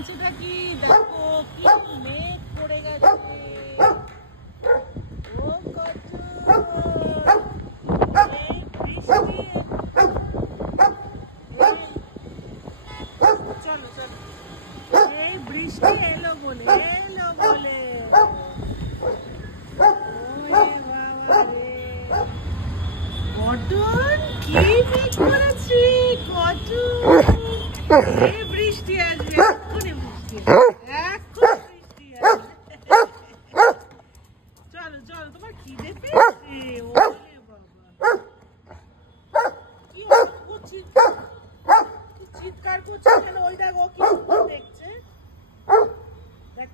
হয়েছেটা কি দেখো, কি মেঘ পড়ে গেছে। ও কত এই বৃষ্টি। চলো চলো, এই বৃষ্টি এলো বলে কটন কি মেঘ করেছে, কটন এই বৃষ্টি আসবে, এক্ষুনি বৃষ্টি বৃষ্টি আসবে। চলো চলো, তোমার খিদে পেয়েছে? ওরে বাবা, কি চিৎকার করছে কেন? ওই দেখো কি সুন্দর দেখছে,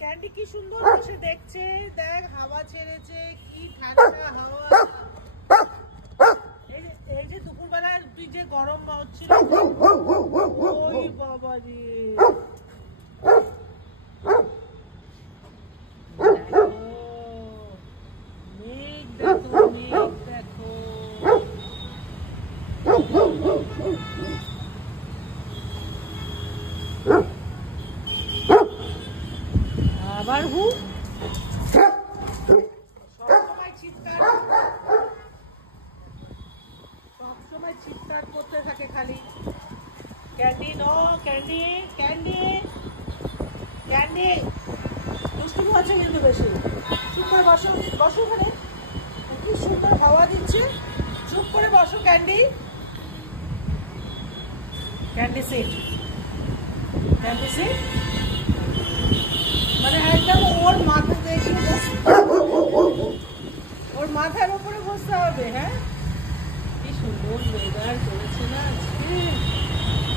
ক্যান্ডি কি সুন্দর বসে দেখছে। দেখ হাওয়া ছেড়েছে, কি ঠান্ডা হাওয়া। এই যে দুপুরবেলায় তুই যে গরম হচ্ছিল, ওই বাবা রে, মেঘ দেখো, মেঘ দেখো। আবার সবসময় চিৎকার করতে থাকে খালি। Candy no, candy candy candy দুষ্টুমি হচ্ছে কিন্তু বেশি। চুপ করে বসো, বসো ওখানে, কি সুন্দর হাওয়া দিচ্ছে। চুপ করে বসো candy, candy sit, candy sit. মানে একদম ওর মাথা দেখে ওর মাথার উপরে বসতে হবে। হ্যাঁ, কি সুন্দর ওয়েদার করেছে না আজকে।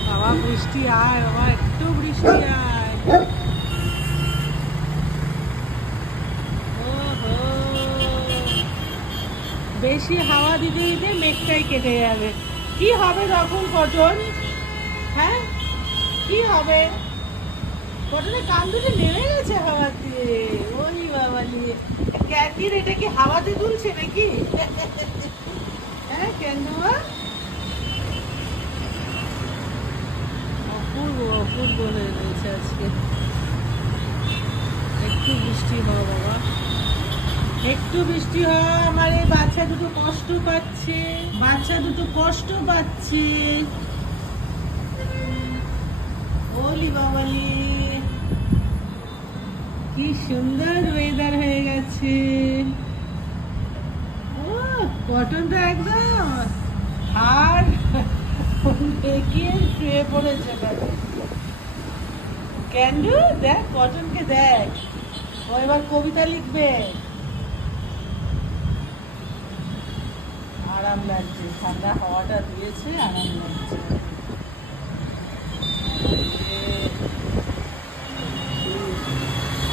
বাবা বৃষ্টি আয়, বাবা একটু বৃষ্টি আয়। ওহো, বেশি হাওয়া দিতে দিতে মেঘটাই কেটে যাবে। কি হবে তখন কটন? হ্যাঁ, কি হবে? কটনের কান দুটো নেমে গেছে হাওয়া দিয়ে। ওই বাবা নিয়ে ক্যান্ডির এটা কি হাওয়াতে দুলছে নাকি? হ্যাঁ ক্যান্ডুয়া, অপূর্ব অপূর্ব হয়ে রয়েছে আজকে। একটু বৃষ্টি হয় বাবা, একটু বৃষ্টি হয়। আমার এই বাচ্চা দুটো কষ্ট পাচ্ছে, বাচ্চা দুটো কষ্ট পাচ্ছে। ওলি বাবালি, কি সুন্দর ওয়েদার হয়ে গেছে। ও কটনটা একদম হাড় দেখিয়ে শুয়ে পড়েছে। ক্যান্ডু দেখ, কটনকে দেখ, ও এবার কবিতা লিখবে। আরাম লাগছে, ঠান্ডা হাওয়াটা দিয়েছে, আরাম লাগছে।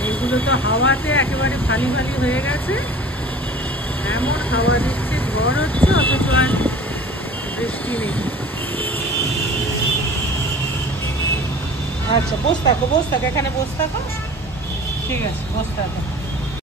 এগুলো তো হাওয়াতে একেবারে ফালি ফালি হয়ে গেছে। এমন হাওয়া দিচ্ছে, ঝড় হচ্ছে, অথচ আর বৃষ্টি নেই। আচ্ছা বস থাকো, এখানে বস থাকো, ঠিক আছে বস থাকো।